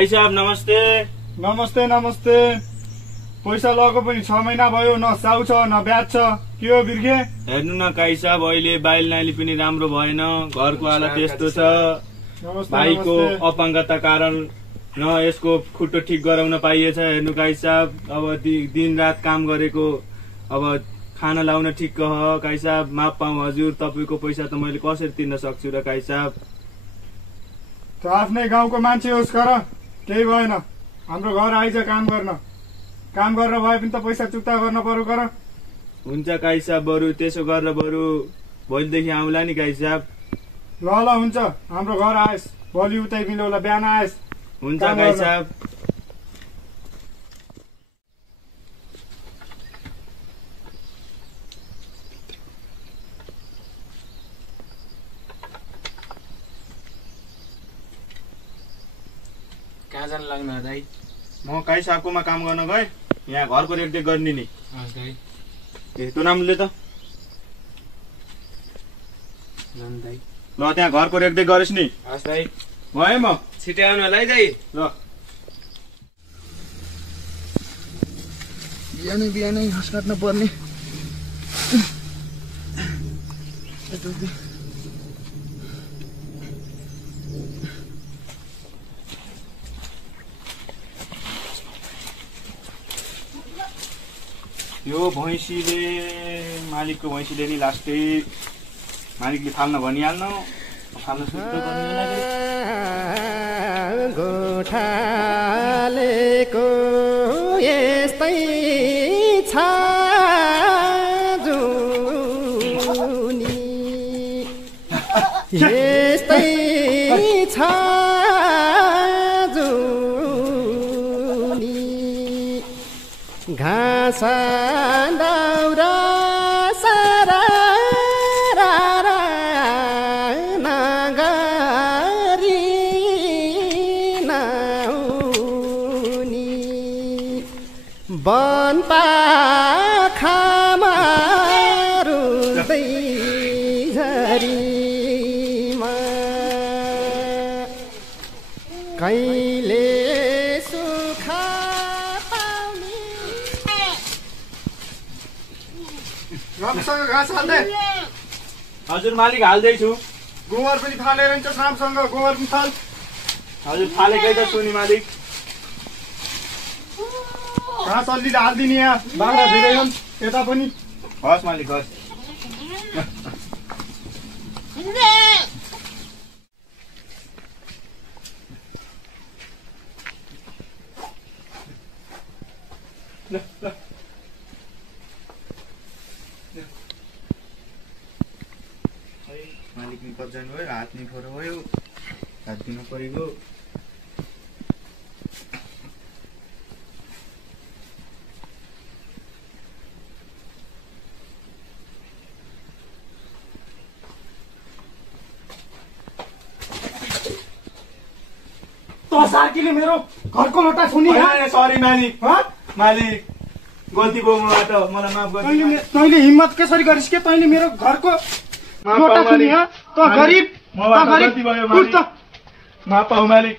दाई साहब नमस्ते। नमस्ते नमस्ते। पैसा लगेको पनि 6 महिना भयो, न साउ छ न ब्याज छ। के हो बिर्खे? हेर्नु न काई साहब, अहिले बाइल नाली पनि राम्रो भएन, घरको हालत यस्तो छ। भाइको अपाङ्गता कारण न यसको खुट्टो ठिक गराउन पाइएछ। हेर्नु काई साहब, अब दिन रात काम गरेको, अब खाना लाउन ठिक हो। काई साहब माफ पाऊँ हजुर, तपाईँको पैसा त मैले कसरी तिर्न सक्छु र काई साहब। त आफ्नै गाउँको मान्छे होस् गर, केही भएन। हाम्रो घर आइज काम गर्न। काम गरेर भए पनि त पैसा चुक्ता गर्न पर्यो गर। हुन्छ काई साहब, बरु त्यसो गरेर बरु भोलिदेखि आउँला नि काई साहब। ल ल हुन्छ, हाम्रो घर आएस, भोलि उतै मिलौला, बिहान आएस। हुन्छ काई साहब। कहाँ जान लाग्नु दाइ? म काई साहबकोमा काम गर्न गएँ, यहाँ घरको रेखदेख गर्ने नि। तँ नामले त ल त्यहाँ घरको रेखदेख गरेस् नि। हस् दाइ, गएँ म। छिटै आउनु होला है दाइ। ल बिहानै घाँस काट्न पर्ने। यो भैँसीले, मालिकको भैँसीले नि लास्टै मालिकले फाल्न भनिहाल्नु, फाल्न सुत्तो गर्नु लाग्यो। गोठालेको यस्तै छ जुनी, यस्तै छ जुनी, घाँस दाउरा सारा नगरी नहुनी, वन पाखामा रुँदै झरीमा, कहिले सुखा पाउने। राम्रोसँग घाँस हाल्दै। हजुर मालिक हाल्दैछु। गोबर पनि फालेर हिँड्छस् राम्रोसँग, गोबर पनि फाल। हजुर फालेकै त छु नि मालिक। घाँस अलिअलि हालिदिने, यहाँ बाख्रा धेरै छन् यता पनि। हस् मालिक हस्। मालिक नि कति जानुभयो, हात नि फोहोर भयो, हात दिन परेको। त सार्कीले मेरो घरको लोटा छुनी। सरी मालिक, मालिक गल्ती भयो मबाट, मलाई माफ गर्नु। तैँले हिम्मत कसरी गरिस् के? तैँले मेरो घरको लोटा छुनी। त गरिब, गल्ती भयो मालिक, माफ पाऊ मालिक।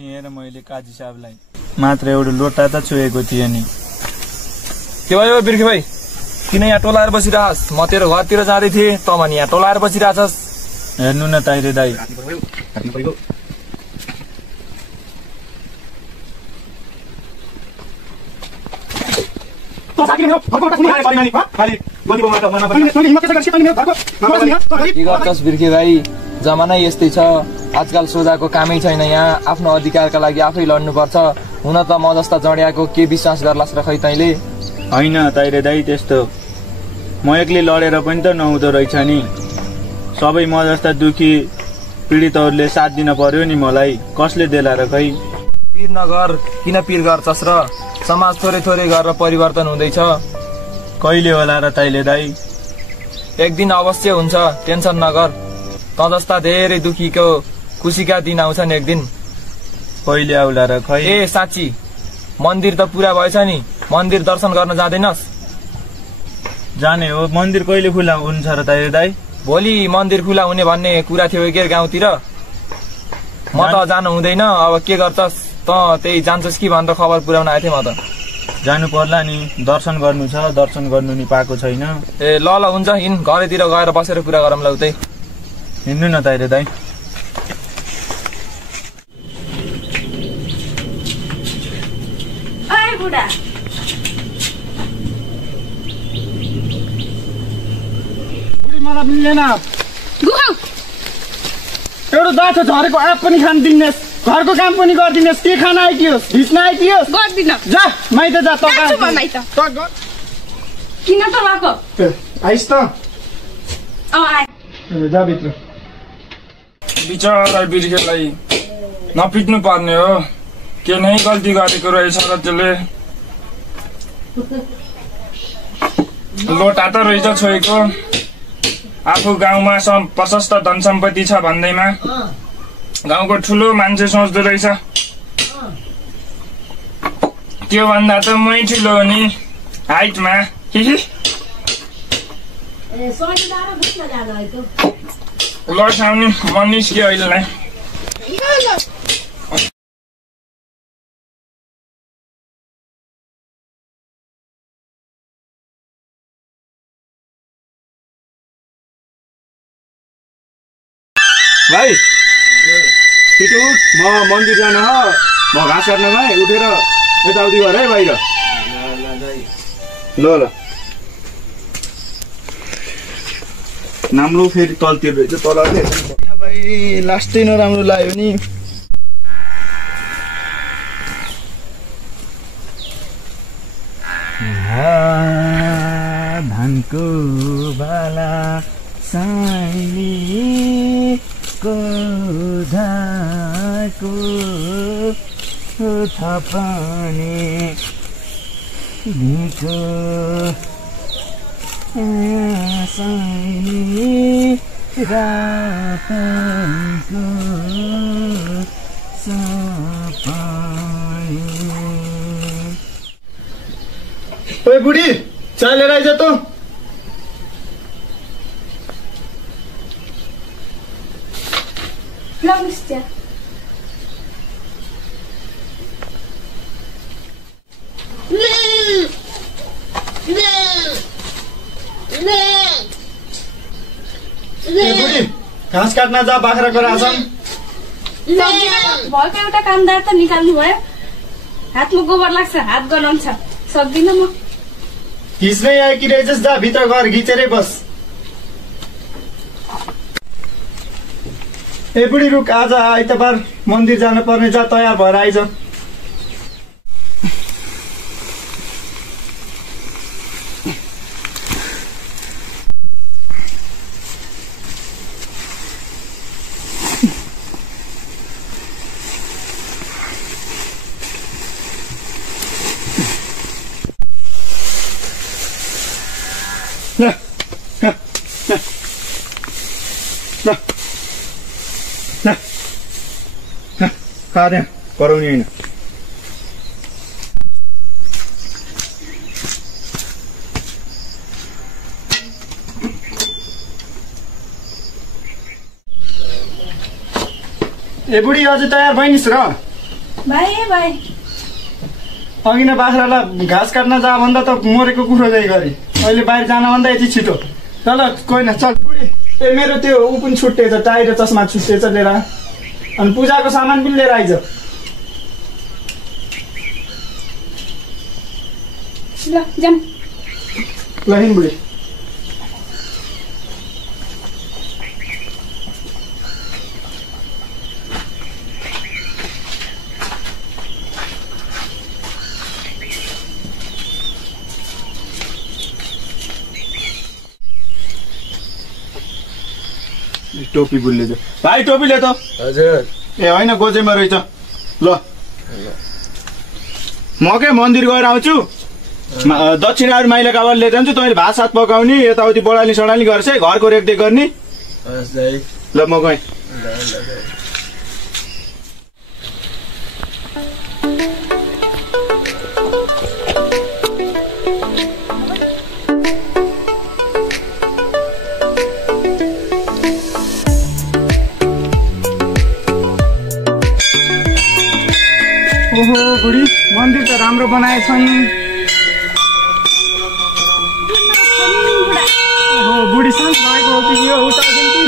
हेर मैले काजी साहबलाई मात्र एउटा लोटा त छोएको थिएँ नि। के भयो बिर्खे भाइ, किन यहाँ टोलाएर बसिरहस्? म तेरो घरतिर जाँदै थिएँ, त भने यहाँ टोलाएर बसिरहेछस्। हेर्नु न ताइरे दाइ, के गर्छस् बिर्खे भाइ, जमानै यस्तै छ। आजकल सोझाको कामै छैन, यहाँ आफ्नो अधिकारका लागि आफै लड्नुपर्छ। हुन त म जस्ता जडियाको के विश्वास गर्लास् र खै तैँले? होइन ताइरे दाइ, त्यस्तो म एक्लै लडेर पनि त नहुँदो रहेछ नि। सबै म जस्ता दुखी पीडितहरूले साथ दिन पर्यो नि मलाई, कसले देला र खै। पिर नगर, किन पिर गर्छस् र? समाज थोरै थोरै गरेर परिवर्तन हुँदैछ। कहिले होला र ताइले दाइ? एक दिन अवश्य हुन्छ, टेन्सन नगर। त जस्ता धेरै दुखीको खुसीका दिन आउँछन् एक दिन। कहिले आउला र खै। ए साँच्ची मन्दिर त पुरा भएछ नि, मन्दिर दर्शन गर्न जाँदैनस्? जाने हो। मन्दिर कहिले खुला हुन्छ र ताइरे दाइ? भोलि मन्दिर खुला हुने भन्ने कुरा थियो के गाउँतिर। म त जानु हुँदैन, अब के गर्छस् त? त्यही जान्छस् कि भनेर खबर पुर्याउन आएको थिएँ म त। जानु पर्ला नि, दर्शन गर्नु छ, दर्शन गर्नु नि पाएको छैन। ए ल ल हुन्छ, हिँड घरतिर गएर बसेर कुरा गरौँ ल उतै। हिँड्नु न ताइरे दाइ। बुढा बुढी मलाई मिल्दैन। एउटा दाछो झरेको आँप पनि खान दिनुहोस्, घरको काम पनि गरिदिनुहोस्। के खान आइकियोस्? भिज्न आइकियोस्? गर्दिन। जा माइत जा। किन त भएको? आइस् त। जा भित्र। बिचरा बिर्खेलाई नपिट्नु पर्ने हो, के नै गल्ती गरेको रहेछ र त्यसले। लोटा त रहेछ छोएको, आफू गाउँमा प्रशस्त धन सम्पत्ति छ भन्दैमा गाउँको ठुलो मान्छे सोच्दो रहेछ। त्यो भन्दा त मै ठुलो हो नि हाइटमा। लसाउने म निस्क्यो अहिलेलाई। भाइ छिटो उठ, म मन्दिर जान हो, म घाँस काट्न गएँ। उठेर यताउति गर है बाहिर। ल ल नाम्रो फेरि तलतिर रहेछ, तल भाइ लास्टै नराम्रो लाग्यो नि। धानको बाला साइलीको धाको थपने धिको साइली रातको सपने। ओए बुढी चाय लिएर आइज त। नमस्ते। बुढी घाँस काट्न जा, बाख्राको राछन्। भएको एउटा कामदार त निकाल्नु भयो। हातमा गोबर लाग्छ, हात गनाउँछ, सक्दिनँ म। घिच्नै आएकी रहेछस्, जा भित्र घर घिचेरै बस। ए बुढी रुक, आज आइतबार मन्दिर जानु पर्ने, जा तयार भएर आइज। खा कराउने होइन। ए बुढी अझै तयार भइनिस् र? भाइ अघि नै बाख्रालाई घाँस काट्न जा भन्दा त मरेको कुखुरो जाइ गरे। अहिले बाहिर जान भन्दा यति छिटो। चल कोही न चल बुढी। ए मेरो त्यो ऊ पनि छुट्टेछ, टाई र चस्मा छुट्टेछ, लिएर अनि पूजाको सामान पनि लिएर आइज। ल जाम। ल हिँड बुढी। टोपी बुल्ले भाइ, टोपी ले त। हजुर। ए होइन, गोजेमा रहेछ। ल म के मन्दिर गएर आउँछु, दक्षिणाहरू माइला काबार लिएर जान्छु। तैँले भात सात पकाउने, यताउति बढाल्ने सडाल्ने गर्छ, घरको रेखदेख गर्ने। ल ल म गएँ। ओहो बुढी मन्दिर त राम्रो बनाएछन्। ओहो बुढी शान्त भएको हो कि यो उठाउँदैन कि?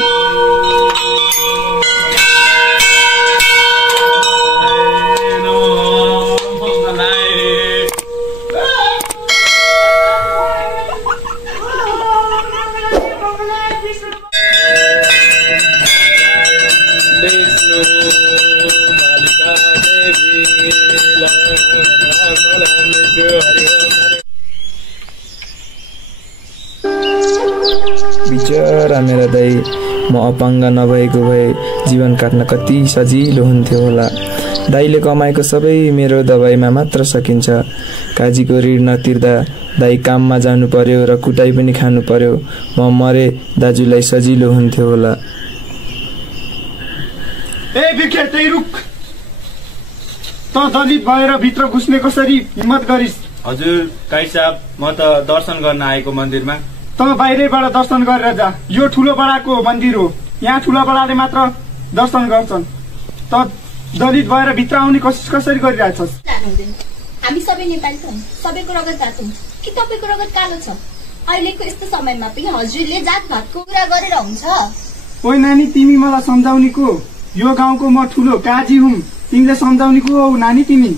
बिचरा मेरा दाइ, म अपाङ्ग नभएको भए जीवन काट्न कति सजिलो हुन्थ्यो होला। दाइले कमाएको सबै मेरो दबाईमा मात्र सकिन्छ। काजीको ऋण नतिर्दा दाइ काममा जानु पर्यो र कुटाई पनि खानु पर्यो। म मरे दाजुलाई सजिलो हुन्थ्यो होला। ए बिखे त्यही रुख, त दलित भएर भित्र घुस्ने कसरी हिम्मत गरिस्? हजुर काई साहब, म त दर्शन गर्न आएको मन्दिरमा। त बाहिरैबाट दर्शन गरेर जा। यो ठुलो बडाको मन्दिर हो, यहाँ ठुलो बडाले मात्र दर्शन गर्छन्। त दलित भएर भित्र आउने कोसिस कसरी गरिरहेछस्? हामी सबै नेपाली छौँ, सबैको रगत तातो हुन्छ कि तपाईँको रगत कालो छ? अहिलेको यस्तो समयमा पनि हजुरले जातभातको कुरा गरेर हुन्छ? ओइ नानी, तिमी मलाई सम्झाउने को? यो गाउँको म ठुलो काजी हुँ, तिमीले सम्झाउने को हौ नानी तिमी?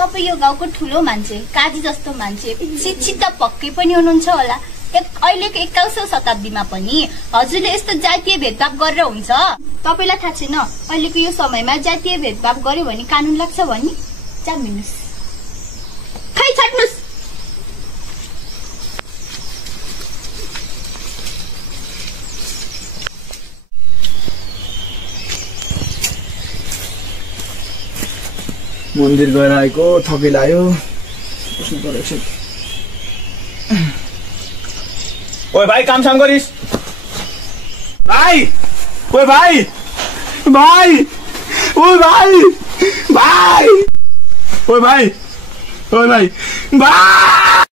तपाईँ यो गाउँको ठुलो मान्छे, काजी जस्तो मान्छे, शिक्षित त पक्कै पनि हुनुहुन्छ होला। अहिलेको 21औं शताब्दीमा पनि हजुरले यस्तो जातीय भेदभाव गरेर हुन्छ? तपाईँलाई थाहा छैन अहिलेको यो समयमा जातीय भेदभाव गर्यो भने कानून लाग्छ भने? जान्नुहोस्, खै छाट्नुहोस्। मन्दिर गएर आएको थपी लाग्यो। ओए भाइ, कामसाम गरिस् भाइ? ओए भाइ, भाइ, ओ भाइ, भाइ, ओ भाइ, ओ भाइ, भाइ।